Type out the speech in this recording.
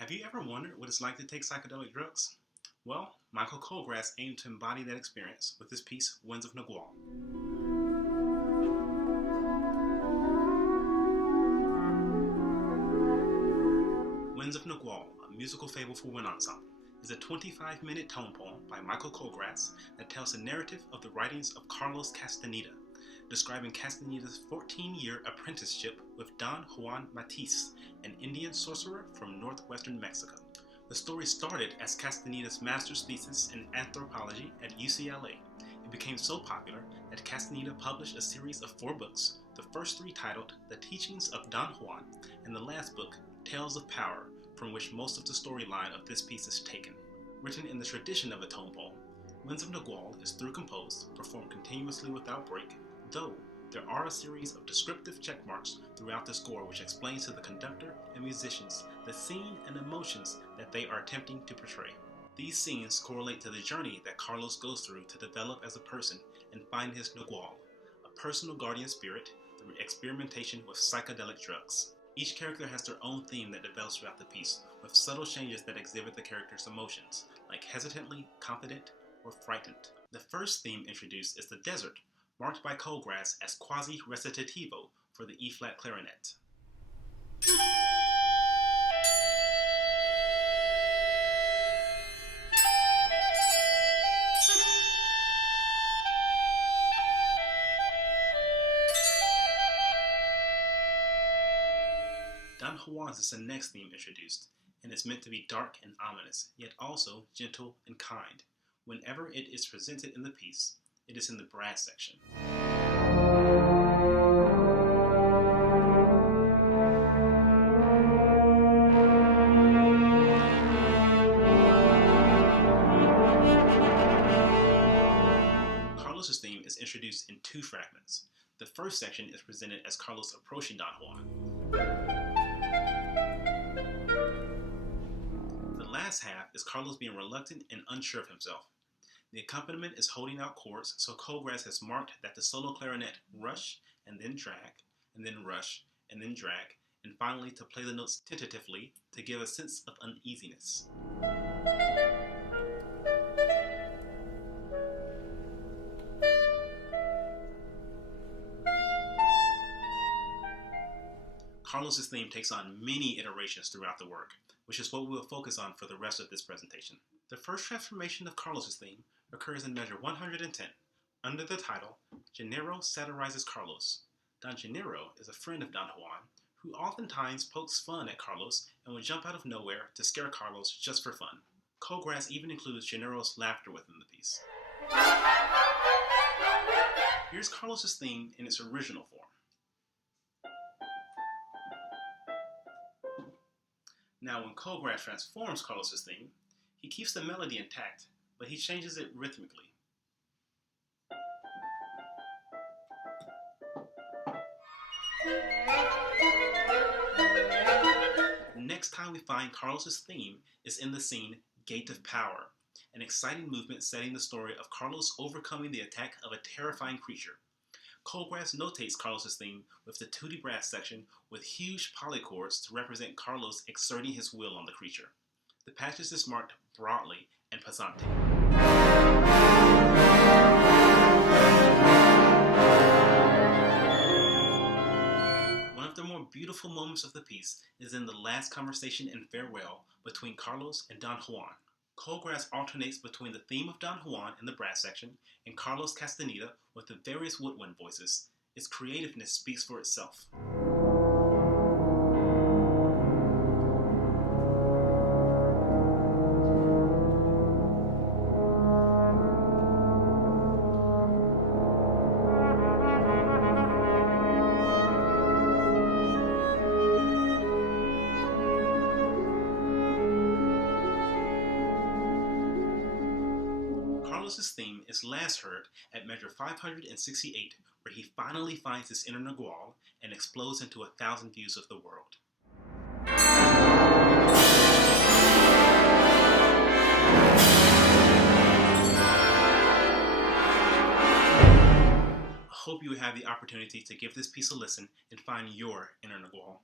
Have you ever wondered what it's like to take psychedelic drugs? Well, Michael Colgrass aimed to embody that experience with his piece, Winds of Nagual. Winds of Nagual, a musical fable for wind ensemble, is a 25-minute tone poem by Michael Colgrass that tells the narrative of the writings of Carlos Castaneda, describing Castaneda's 14-year apprenticeship with Don Juan Matisse, an Indian sorcerer from northwestern Mexico. The story started as Castaneda's master's thesis in anthropology at UCLA. It became so popular that Castaneda published a series of 4 books, the first 3 titled The Teachings of Don Juan, and the last book, Tales of Power, from which most of the storyline of this piece is taken. Written in the tradition of a tone poem, Winds of Nagual is through composed, performed continuously without break, though there are a series of descriptive checkmarks throughout the score which explains to the conductor and musicians the scene and emotions that they are attempting to portray. These scenes correlate to the journey that Carlos goes through to develop as a person and find his Nagual, a personal guardian spirit through experimentation with psychedelic drugs. Each character has their own theme that develops throughout the piece, with subtle changes that exhibit the character's emotions, like hesitantly, confident, or frightened. The first theme introduced is the desert, marked by Colgrass as quasi-recitativo for the E-flat clarinet. Don Juan's is the next theme introduced, and is meant to be dark and ominous, yet also gentle and kind. Whenever it is presented in the piece, it is in the brass section. Carlos's theme is introduced in 2 fragments. The first section is presented as Carlos approaching Don Juan. The last half is Carlos being reluctant and unsure of himself. The accompaniment is holding out chords, so Colgrass has marked that the solo clarinet rush and then drag, and then rush and then drag, and finally to play the notes tentatively to give a sense of uneasiness. Carlos's theme takes on many iterations throughout the work, which is what we will focus on for the rest of this presentation. The first transformation of Carlos's theme occurs in measure 110, under the title, Gennaro Satirizes Carlos. Don Gennaro is a friend of Don Juan, who oftentimes pokes fun at Carlos and will jump out of nowhere to scare Carlos just for fun. Colgrass even includes Gennaro's laughter within the piece. Here's Carlos's theme in its original form. Now, when Colgrass transforms Carlos's theme, he keeps the melody intact, but he changes it rhythmically. The next time we find Carlos's theme is in the scene Gate of Power, an exciting movement setting the story of Carlos overcoming the attack of a terrifying creature. Colgrass notates Carlos's theme with the tutti brass section with huge polychords to represent Carlos exerting his will on the creature. The passage is marked broadly and pesante. One of the more beautiful moments of the piece is in the last conversation and farewell between Carlos and Don Juan. Colgrass alternates between the theme of Don Juan in the brass section and Carlos Castaneda with the various woodwind voices. Its creativeness speaks for itself. Carlos's theme is last heard at measure 568, where he finally finds his inner Nagual and explodes into 1,000 views of the world. I hope you have the opportunity to give this piece a listen and find your inner Nagual.